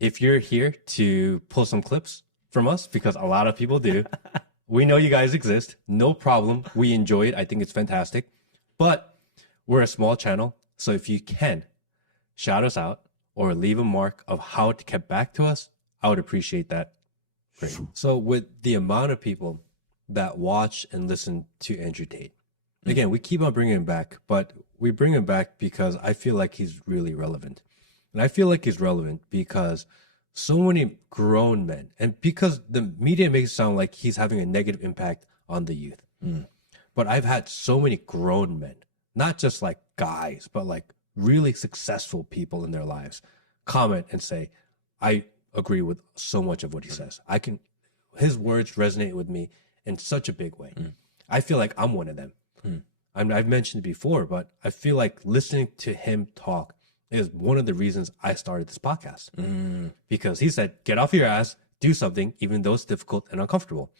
if you're here to pull some clips from us, because a lot of people do, we know you guys exist. No problem. We enjoy it. I think it's fantastic. But we're a small channel. So if you can shout us out or leave a mark of how to get back to us, I would appreciate that. Great. So with the amount of people that watch and listen to Andrew Tate, again, we keep on bringing him back, but we bring him back because I feel like he's really relevant. And I feel like he's relevant because so many grown men, and because the media makes it sound like he's having a negative impact on the youth. But I've had so many grown men, not just like guys, but like really successful people in their lives, comment and say, I agree with so much of what he says. His words resonate with me in such a big way. I feel like I'm one of them. I've mentioned it before, but I feel like listening to him talk is one of the reasons I started this podcast. Because he said, get off your ass, do something, even though it's difficult and uncomfortable.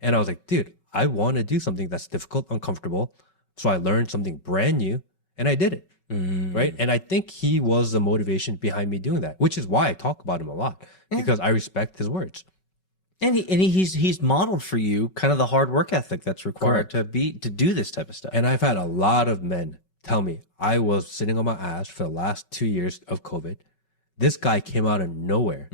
And I was like, dude, I want to do something that's difficult, uncomfortable. So I learned something brand new and I did it. Right. And I think he was the motivation behind me doing that, which is why I talk about him a lot, because I respect his words. And he's modeled for you kind of the hard work ethic that's required to do this type of stuff. And I've had a lot of men tell me, I was sitting on my ass for the last 2 years of COVID. This guy came out of nowhere,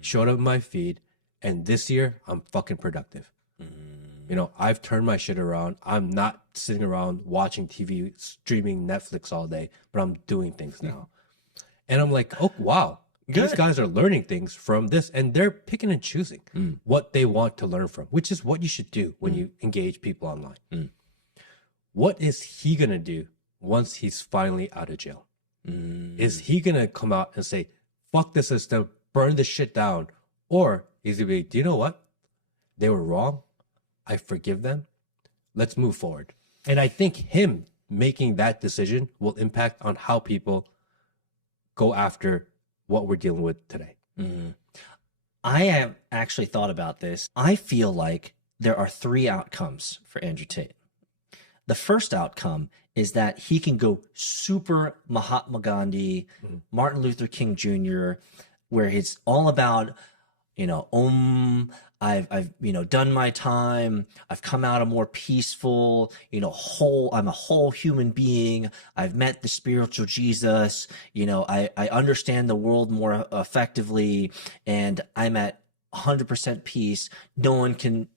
showed up in my feed, and this year I'm fucking productive. You know, I've turned my shit around. I'm not sitting around watching TV, streaming Netflix all day, but I'm doing things now. And I'm like, oh, wow. These guys are learning things from this, and they're picking and choosing what they want to learn from, which is what you should do when you engage people online. What is he going to do once he's finally out of jail? Is he going to come out and say, fuck the system, burn this shit down? Or is he going to be, do you know what? They were wrong. I forgive them. Let's move forward. And I think him making that decision will impact on how people go after what we're dealing with today. I have actually thought about this. I feel like there are 3 outcomes for Andrew Tate. The first outcome is that he can go super Mahatma Gandhi, Martin Luther King Jr., where it's all about, you know, I've done my time. I've come out a more peaceful, I'm a whole human being. I've met the spiritual Jesus. I understand the world more effectively, and I'm at 100% peace. No one can,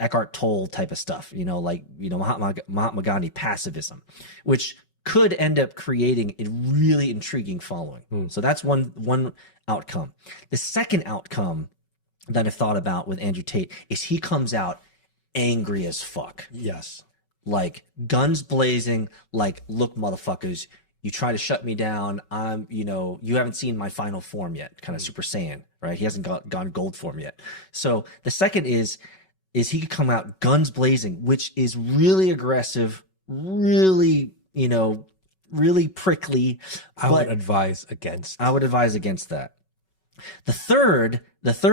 Eckhart Tolle type of stuff, Mahatma Gandhi pacifism, which could end up creating a really intriguing following. So that's one outcome. The second outcome that I've thought about with Andrew Tate is he comes out angry as fuck. Yes. Like guns blazing, like, look, motherfuckers, you try to shut me down. You haven't seen my final form yet, kind of Super Saiyan, right? He hasn't gone gold form yet. So the second is he could come out guns blazing, which is really aggressive, really, really prickly. I would advise against that. The third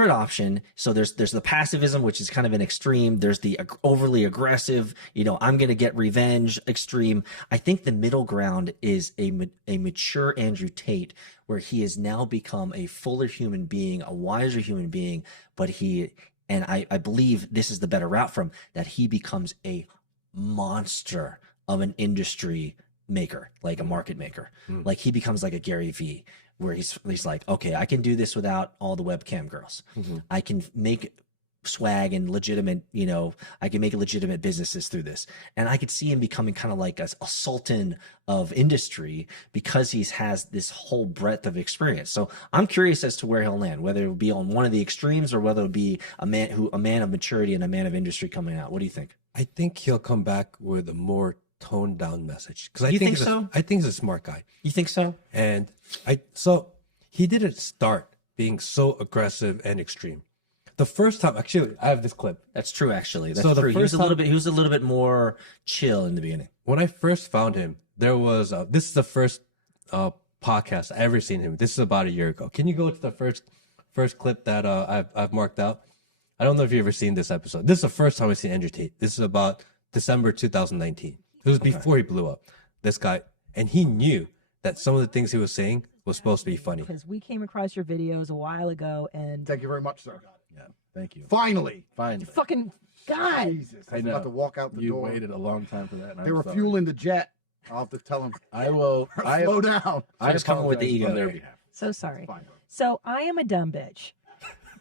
option, so there's the pacifism, which is kind of an extreme. There's the overly aggressive, I'm going to get revenge extreme. I think the middle ground is a mature Andrew Tate, where he has now become a fuller human being, a wiser human being, but I believe this is the better route for him, that he becomes a monster of an industry maker, like a market maker. Like he becomes like a Gary Vee, where he's like, okay, I can do this without all the webcam girls. I can make swag and legitimate, I can make legitimate businesses through this. And I could see him becoming kind of like a sultan of industry, because he has this whole breadth of experience. So I'm curious as to where he'll land, whether it will be on one of the extremes or whether it will be a man of maturity and a man of industry coming out. What do you think? I think he'll come back with a more toned down message, because You think so? I think he's a smart guy. You think so? And so he didn't start being so aggressive and extreme. The first time, actually, I have this clip. That's true, actually. That's So the true. first He was a little bit more chill in the beginning. When I first found him, there was this is the first podcast I ever seen him. This is about a year ago. Can you go to the first clip that I've marked out? I don't know if you've ever seen this episode. This is the first time I've seen Andrew Tate. This is about December 2019. It was before he blew up, this guy. And he knew that some of the things he was saying was supposed to be funny. Because we came across your videos a while ago, and Thank you very much, sir. Yeah, thank you. Finally. Finally. fucking God. Jesus. I I was know. about to walk out the You door. waited a long time for that. and They I'm were sorry. fueling the jet. I'll have to tell them, I will. I slow down. I just coming with the apologize ego on their there. behalf. So sorry. Fine. So I am a dumb bitch.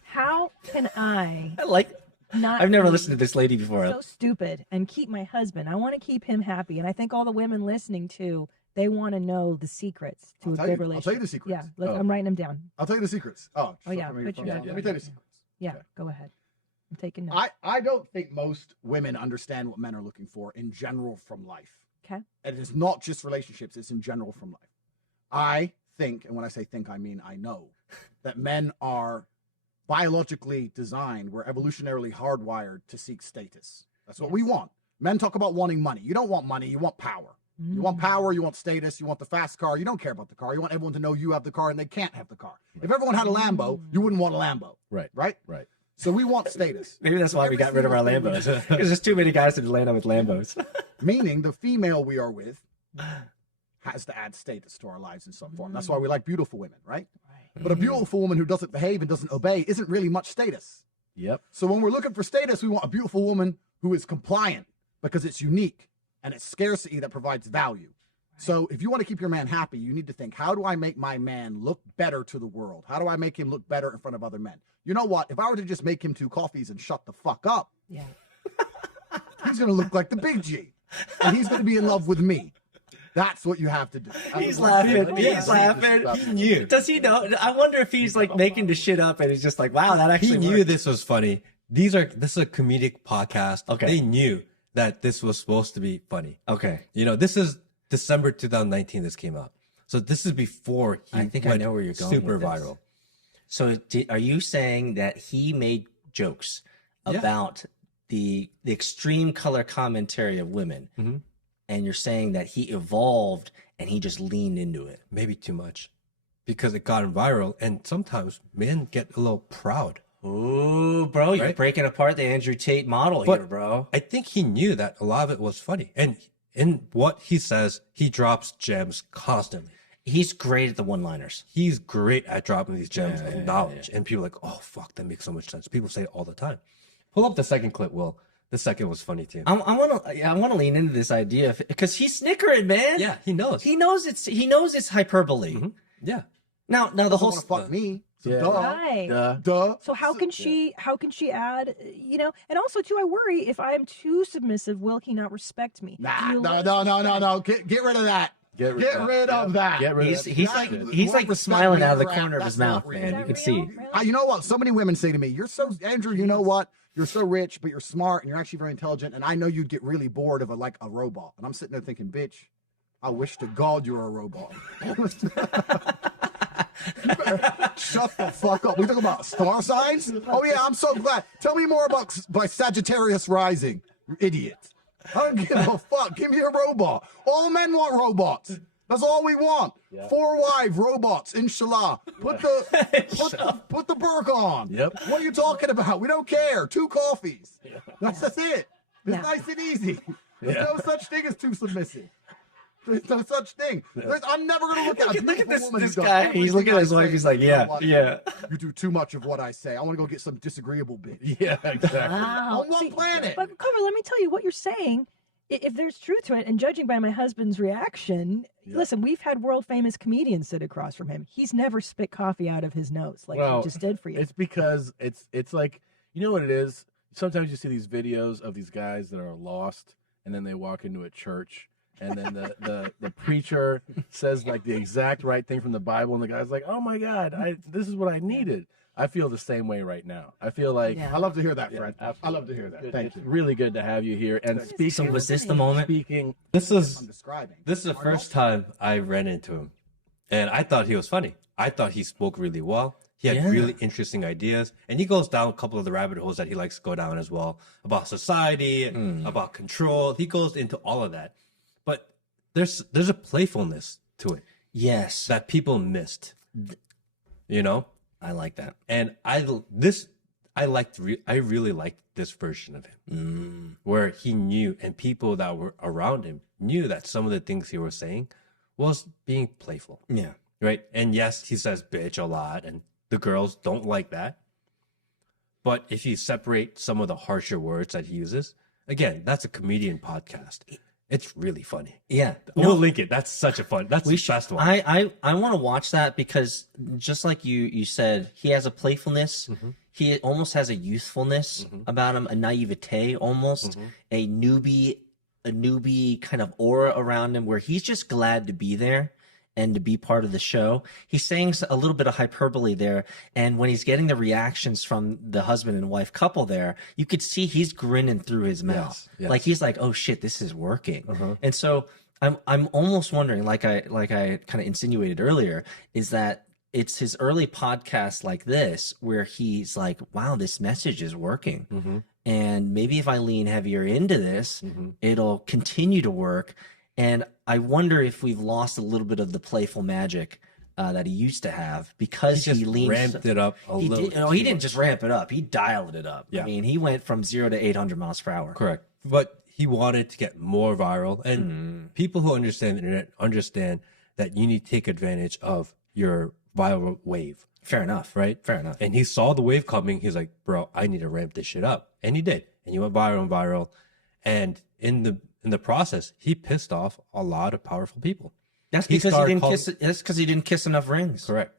How can I I like. not I've never be listened to this lady before. so stupid and keep my husband? I want to keep him happy, and I think all the women listening too, they want to know the secrets to I'll a tell good you- I'll relationship. tell you the secrets. Yeah, look, Oh. I'm writing them down. I'll tell you the secrets. Oh, Oh, yeah, let me put phone your- down. Let me tell you the secrets. Yeah, Okay. go ahead. I'm taking notes. I don't think most women understand what men are looking for in general from life. Okay. And it's not just relationships, it's in general from life. I think, and when I say think, I mean I know, that men are biologically designed, we're evolutionarily hardwired to seek status. That's what we want. Men talk about wanting money. You don't want money, you want power. You want power, you want status, you want the fast car. You don't care about the car. You want everyone to know you have the car and they can't have the car. If everyone had a Lambo, you wouldn't want a Lambo. Right. Right? Right. So we want status. Maybe that's why we Every got rid of our single thing Lambos. Because there's too many guys to land up with Lambos. Meaning the female we are with has to add status to our lives in some form. That's why we like beautiful women, right? But a beautiful woman who doesn't behave and doesn't obey isn't really much status. Yep. So when we're looking for status, we want a beautiful woman who is compliant because it's unique and it's scarcity that provides value. So if you want to keep your man happy, you need to think, how do I make my man look better to the world? How do I make him look better in front of other men? You know what? If I were to just make him 2 coffees and shut the fuck up, Yeah. he's going to look like the big G. And he's going to be in love with me. That's what you have to do. He's laughing. Yeah. He's laughing. He knew. Does he know? I wonder if he's like making the shit up and he's just like, wow, that actually He knew worked. this was funny. This is a comedic podcast. Okay. They knew that this was supposed to be funny. Okay. You know, this is December 2019 this came out. So this is before he I think I went know where you're going super with this. viral. So are you saying that he made jokes Yeah. about the extreme color commentary of women, Mhm. and you're saying that he evolved and he just leaned into it? Maybe too much because it got viral. And sometimes men get a little proud. Ooh, bro, you're Right? breaking apart the Andrew Tate model But- here, bro. I think he knew that a lot of it was funny. And in what he says, he drops gems constantly. He's great at the one-liners. He's great at dropping these gems Yeah, of yeah, knowledge. And people are like, oh, fuck, that makes so much sense. People say it all the time. Pull up the second clip, Will. The second was funny too. I want to lean into this idea because he's snickering, man. Yeah, he knows. He knows it's hyperbole. Mhm. Yeah. Now the Doesn't whole want to fuck me. So Yeah. duh. Right. Duh. So how can she add, and also too, I worry if I'm too submissive, will he not respect me? Nah, Do you no. Get rid of that. Get rid of that. Get rid of he's that. he's like Respect smiling me out of the crap, corner of his that's not mouth, real. man. Is You that can see. real? Really? You know what? So many women say to me, "You're so Andrew. You know what? You're so rich, but you're smart and you're actually very intelligent. And I know you'd get really bored of a robot." And I'm sitting there thinking, "Bitch, I wish to God you were a robot." You better shut the fuck up. We talking about star signs? Oh yeah, I'm so glad. Tell me more about by Sagittarius rising, you idiot. I don't give a fuck. Give me a robot. All men want robots. That's all we want. 4 wives, robots, inshallah. Put the burqa on. Yep. What are you talking about? We don't care. 2 coffees. That's it. It's Yeah. nice and easy. There's no such thing as too submissive. There's no such thing. I'm never gonna look at a Look at beautiful woman who this does guy. everything He's looking at I his wife. say. He's like, You know yeah, what? yeah. You do too much of what I say. I want to go get some disagreeable bitch. Yeah, exactly. Wow. On what planet? But Cover, let me tell you what you're saying. If there's truth to it, and judging by my husband's reaction, listen, we've had world famous comedians sit across from him. He's never spit coffee out of his nose like Well, he just did for you. It's because it's like, you know what it is? Sometimes you see these videos of these guys that are lost and then they walk into a church and then the preacher says like the exact right thing from the Bible and the guy's like, "Oh my God, this is what I needed." I feel the same way right now. I feel like Yeah. I love to hear that, Yeah, friend. I absolutely. love to hear that. Good. Thank It's you. really good to have you here. And speaking, So was this the moment? speaking, This I'm is describing. the first time I ran into him. And I thought he was funny. I thought he spoke really well. He had Yeah. really interesting ideas. And he goes down a couple of the rabbit holes that he likes to go down as well, about society, about control. He goes into all of that. But there's a playfulness to it Yes, that people missed. You know? I like that. And I really liked this version of him, where he knew, and people that were around him knew that some of the things he was saying was being playful. Yeah. right? And yes, he says bitch a lot, and the girls don't like that. But if you separate some of the harsher words that he uses, again, that's a comedian podcast. It's really funny. Yeah. We'll link it. That's such a fun. That's the best one. I want to watch that because just like you said, he has a playfulness. He almost has a youthfulness about him, a naivete almost, a newbie kind of aura around him where he's just glad to be there and to be part of the show. He's saying a little bit of hyperbole there. And when he's getting the reactions from the husband and wife couple there, you could see he's grinning through his mouth. Yes. Like he's like, oh shit, this is working. And so I'm almost wondering, like I kind of insinuated earlier, is that it's his early podcast like this where he's like, wow, this message is working. And maybe if I lean heavier into this, it'll continue to work. And I wonder if we've lost a little bit of the playful magic that he used to have because he leaned, ramped it up a little. He didn't just ramp it up; he dialed it up. Yeah. I mean, he went from 0 to 800 miles per hour. Correct. But he wanted to get more viral, and people who understand the internet understand that you need to take advantage of your viral wave. Fair enough, right? Fair enough. And he saw the wave coming. He's like, bro, I need to ramp this shit up. And he did. And he went viral and viral. And in the process, he pissed off a lot of powerful people. That's because he didn't kiss enough rings. Correct.